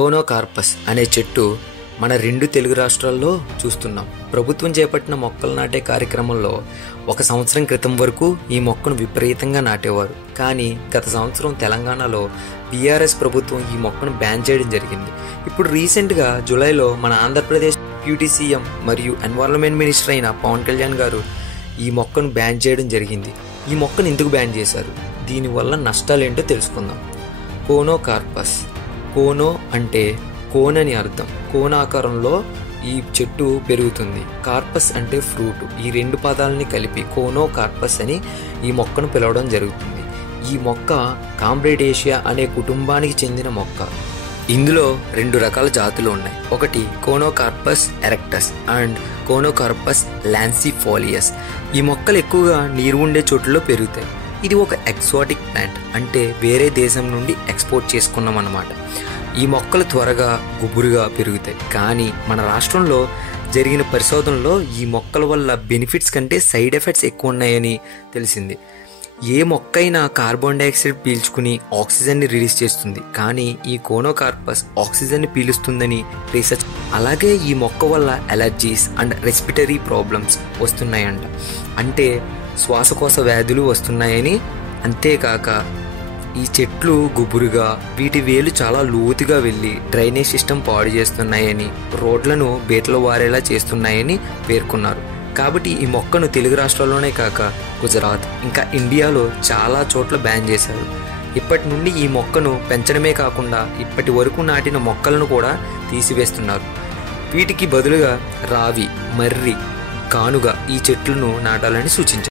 Conocarpus అనే చెట్టు మన 2 తెలుగు రాష్ట్రాల్లో చూస్తున్నాం. ప్రభుత్వం చేపట్టిన మొక్కలు నాటే కార్యక్రమంలో 1 సంవత్సరం క్రితం వరకు ఈ మొక్కను విపరీతంగా నాటేవారు. కానీ గత సంవత్సరం తెలంగాణలో బీఆర్ఎస్ ప్రభుత్వం ఈ మొక్కను బ్యాన్ చేయడం జరిగింది. ఇప్పుడు రీసెంట్గా జూలైలో మన ఆంధ్రప్రదేశ్ డిప్యూటీ సీఎం మరియు ఎన్వైరన్మెంట్ మినిస్టర్ అయిన పవన్ కళ్యాణ్ గారు ఈ మొక్కను బ్యాన్ చేయడం జరిగింది. ఈ మొక్కను ఎందుకు బ్యాన్ చేశారు, దీనివల్ల నష్టాలేంటో తెలుసుకుందాం. కోనోకార్పస్, కోనో అంటే కోన్ అని అర్థం. కోన్ ఆకారంలో ఈ చెట్టు పెరుగుతుంది. కార్పస్ అంటే ఫ్రూట్. ఈ 2 పదాలని కలిపి కోనోకార్పస్ అని ఈ మొక్కను పిలవడం జరుగుతుంది. ఈ మొక్క కాంబ్రేడేషియా అనే కుటుంబానికి చెందిన మొక్క. ఇందులో 2 రకాల జాతులు ఉన్నాయి. ఒకటి కోనోకార్పస్ ఎరెక్టస్ అండ్ కోనోకార్పస్ లాన్సిఫోలియస్. ఈ మొక్కలు ఎక్కువగా నీరు ఉండే చోట్లలో పెరుగుతాయి. ఇది ఒక ఎక్సాటిక్ ప్లాంట్, అంటే వేరే దేశం నుండి ఎక్స్పోర్ట్ చేసుకున్నాం అన్నమాట. ఈ మొక్కలు త్వరగా గుబురుగా పెరుగుతాయి. కానీ మన రాష్ట్రంలో జరిగిన పరిశోధనలో ఈ మొక్కల వల్ల బెనిఫిట్స్ కంటే సైడ్ ఎఫెక్ట్స్ ఎక్కువ ఉన్నాయని తెలిసింది. ఏ మొక్కైనా కార్బన్ డైఆక్సైడ్ పీల్చుకుని ఆక్సిజన్ని రిలీజ్ చేస్తుంది, కానీ ఈ కోనోకార్పస్ ఆక్సిజన్ని పీలుస్తుందని రీసెర్చ్. అలాగే ఈ మొక్క వల్ల అలర్జీస్ అండ్ రెస్పిటరీ ప్రాబ్లమ్స్ వస్తున్నాయంట, అంటే శ్వాసకోశ వ్యాధులు వస్తున్నాయని. అంతేకాక ఈ చెట్లు గుబురుగా, వీటి వేలు చాలా లోతుగా వెళ్ళి డ్రైనేజ్ సిస్టమ్ పాడు చేస్తున్నాయని, రోడ్లను బీటలు వారేలా చేస్తున్నాయని పేర్కొన్నారు. కాబట్టి ఈ మొక్కను తెలుగు రాష్ట్రాల్లోనే కాక గుజరాత్ ఇంకా ఇండియాలో చాలా చోట్ల బ్యాన్ చేశారు. ఇప్పటి నుండి ఈ మొక్కను పెంచడమే కాకుండా ఇప్పటి వరకు నాటిన మొక్కలను కూడా తీసివేస్తున్నారు. వీటికి బదులుగా రావి, మర్రి, కానుగ ఈ చెట్లను నాటాలని సూచించారు.